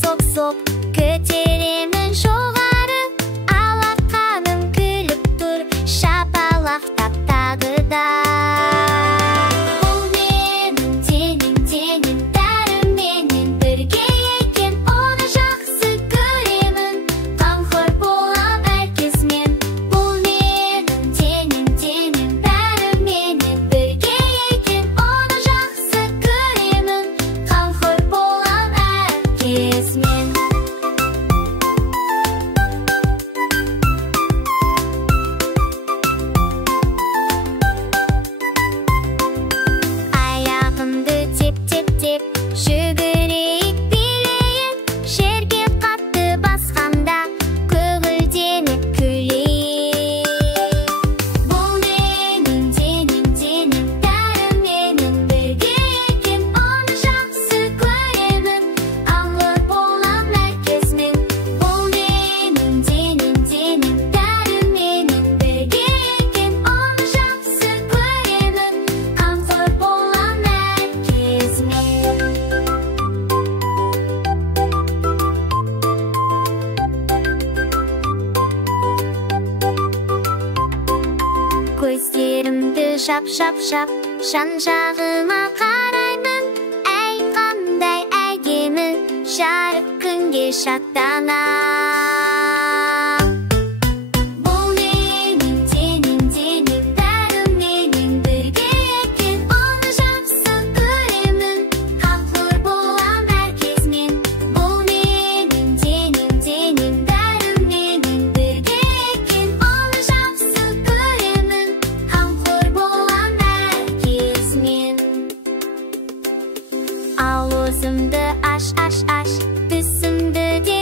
sok көтеремін жоғары, алақаным күліп тұр, шапалақтап тағы да. Бұл менің теңім, бәріменен бірге екен, оны жақсы көремін, қамқор болам әркез мен. Бұл менің теңім, бәріменен бірге екен, оны жақсы көремін, қамқор болам әркез мен. Аяғымды теп-теп-теп жүгірейік, билейік, жерге қатты басқанда көңілденіп күлейік. Бұл менің теңім, бәріменен бірге екен, оны жақсы көремін, қамқор болам әркез мен. Бұл менің теңім, бәріменен бірге екен, оны жақсы көремін, қамқор болам әркез мен. Көздерімді жап-жап-жап, жан-жағыма қараймын, әй қандай әдемі, жарық күнге шаттанам. Бұл менің теңім, бәріменен бірге екен, оны жақсы көремін, қамқор болам әркез мен. Бұл менің теңім, бәріменен бірге екен, оны жақсы көремін, қамқор болам әркез мен. Ауызымды аш, түсімді де